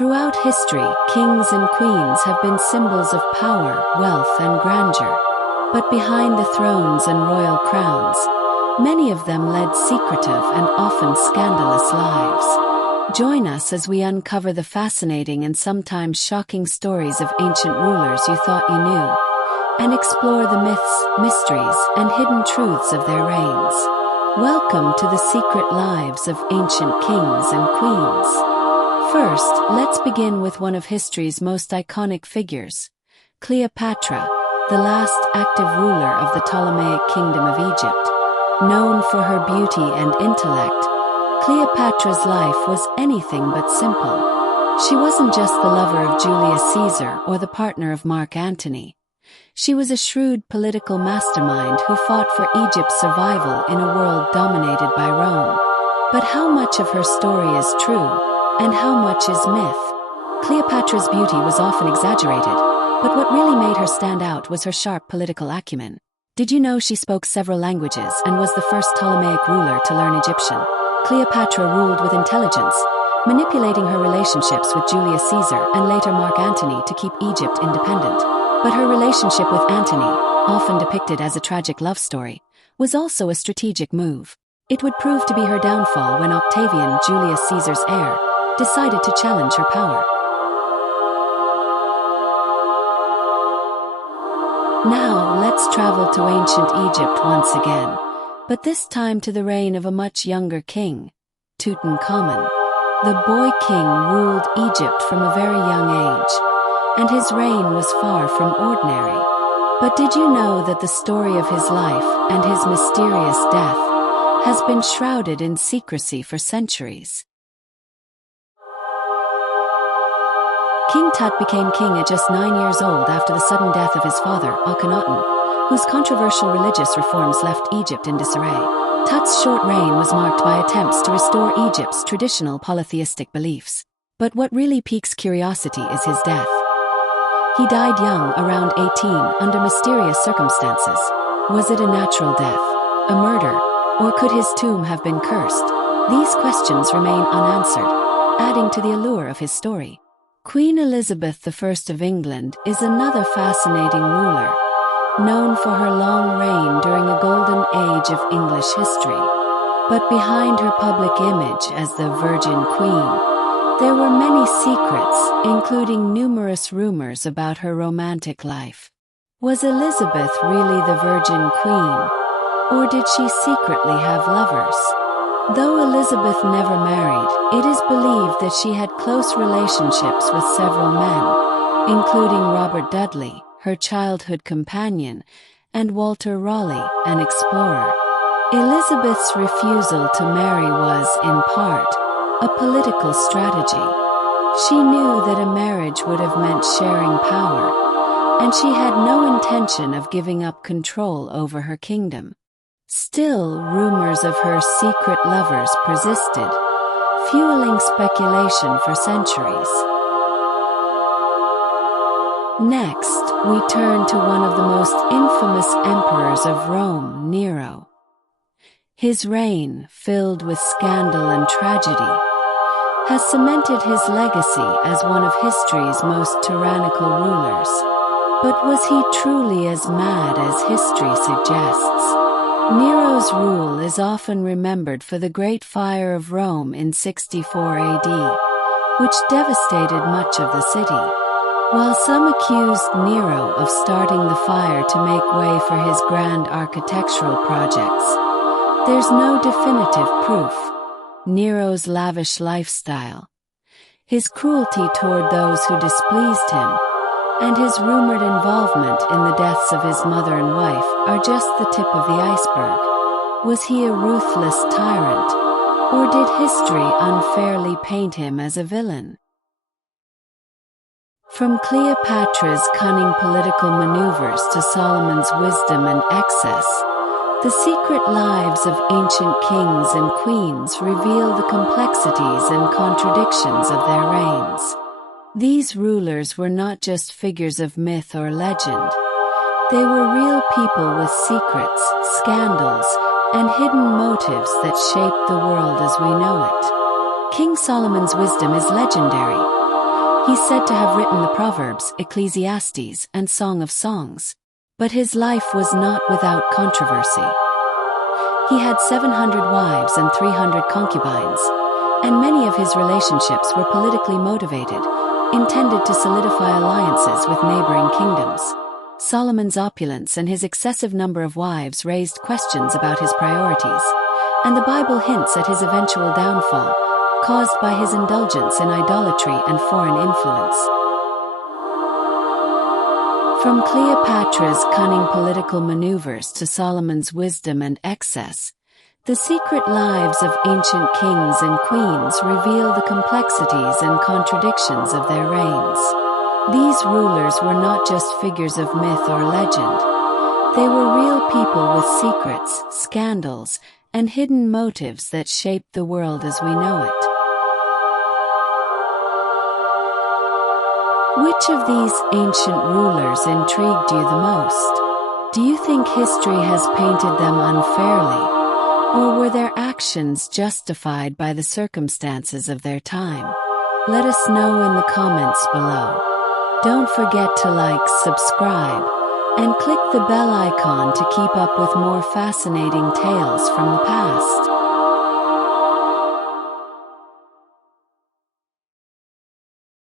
Throughout history, kings and queens have been symbols of power, wealth, and grandeur. But behind the thrones and royal crowns, many of them led secretive and often scandalous lives. Join us as we uncover the fascinating and sometimes shocking stories of ancient rulers you thought you knew, and explore the myths, mysteries, and hidden truths of their reigns. Welcome to the secret lives of ancient kings and queens. First, let's begin with one of history's most iconic figures, Cleopatra, the last active ruler of the Ptolemaic Kingdom of Egypt. Known for her beauty and intellect, Cleopatra's life was anything but simple. She wasn't just the lover of Julius Caesar or the partner of Mark Antony. She was a shrewd political mastermind who fought for Egypt's survival in a world dominated by Rome. But how much of her story is true, and how much is myth? Cleopatra's beauty was often exaggerated, but what really made her stand out was her sharp political acumen. Did you know she spoke several languages and was the first Ptolemaic ruler to learn Egyptian? Cleopatra ruled with intelligence, manipulating her relationships with Julius Caesar and later Mark Antony to keep Egypt independent. But her relationship with Antony, often depicted as a tragic love story, was also a strategic move. It would prove to be her downfall when Octavian, Julius Caesar's heir, decided to challenge her power. Now, let's travel to ancient Egypt once again, but this time to the reign of a much younger king, Tutankhamun. The boy king ruled Egypt from a very young age, and his reign was far from ordinary. But did you know that the story of his life and his mysterious death has been shrouded in secrecy for centuries? King Tut became king at just 9 years old after the sudden death of his father, Akhenaten, whose controversial religious reforms left Egypt in disarray. Tut's short reign was marked by attempts to restore Egypt's traditional polytheistic beliefs. But what really piques curiosity is his death. He died young, around 18, under mysterious circumstances. Was it a natural death, a murder, or could his tomb have been cursed? These questions remain unanswered, adding to the allure of his story. Queen Elizabeth I of England is another fascinating ruler, known for her long reign during a golden age of English history. But behind her public image as the Virgin Queen, there were many secrets, including numerous rumors about her romantic life. Was Elizabeth really the Virgin Queen, or did she secretly have lovers? Though Elizabeth never married, it is believed that she had close relationships with several men, including Robert Dudley, her childhood companion, and Walter Raleigh, an explorer. Elizabeth's refusal to marry was, in part, a political strategy. She knew that a marriage would have meant sharing power, and she had no intention of giving up control over her kingdom. Still, rumors of her secret lovers persisted, fueling speculation for centuries. Next, we turn to one of the most infamous emperors of Rome, Nero. His reign, filled with scandal and tragedy, has cemented his legacy as one of history's most tyrannical rulers. But was he truly as mad as history suggests? Nero's rule is often remembered for the Great Fire of Rome in 64 AD, which devastated much of the city. While some accused Nero of starting the fire to make way for his grand architectural projects, there's no definitive proof. Nero's lavish lifestyle, his cruelty toward those who displeased him, and his rumored involvement in the deaths of his mother and wife are just the tip of the iceberg. Was he a ruthless tyrant, or did history unfairly paint him as a villain? From Cleopatra's cunning political maneuvers to Solomon's wisdom and excess, the secret lives of ancient kings and queens reveal the complexities and contradictions of their reigns. These rulers were not just figures of myth or legend. They were real people with secrets, scandals, and hidden motives that shaped the world as we know it. King Solomon's wisdom is legendary. He's said to have written the Proverbs, Ecclesiastes, and Song of Songs. But his life was not without controversy. He had 700 wives and 300 concubines, and many of his relationships were politically motivated, intended to solidify alliances with neighboring kingdoms. Solomon's opulence and his excessive number of wives raised questions about his priorities, and the Bible hints at his eventual downfall, caused by his indulgence in idolatry and foreign influence. From Cleopatra's cunning political maneuvers to Solomon's wisdom and excess, the secret lives of ancient kings and queens reveal the complexities and contradictions of their reigns. These rulers were not just figures of myth or legend. They were real people with secrets, scandals, and hidden motives that shaped the world as we know it. Which of these ancient rulers intrigued you the most? Do you think history has painted them unfairly, or were their actions justified by the circumstances of their time? Let us know in the comments below. Don't forget to like, subscribe, and click the bell icon to keep up with more fascinating tales from the past.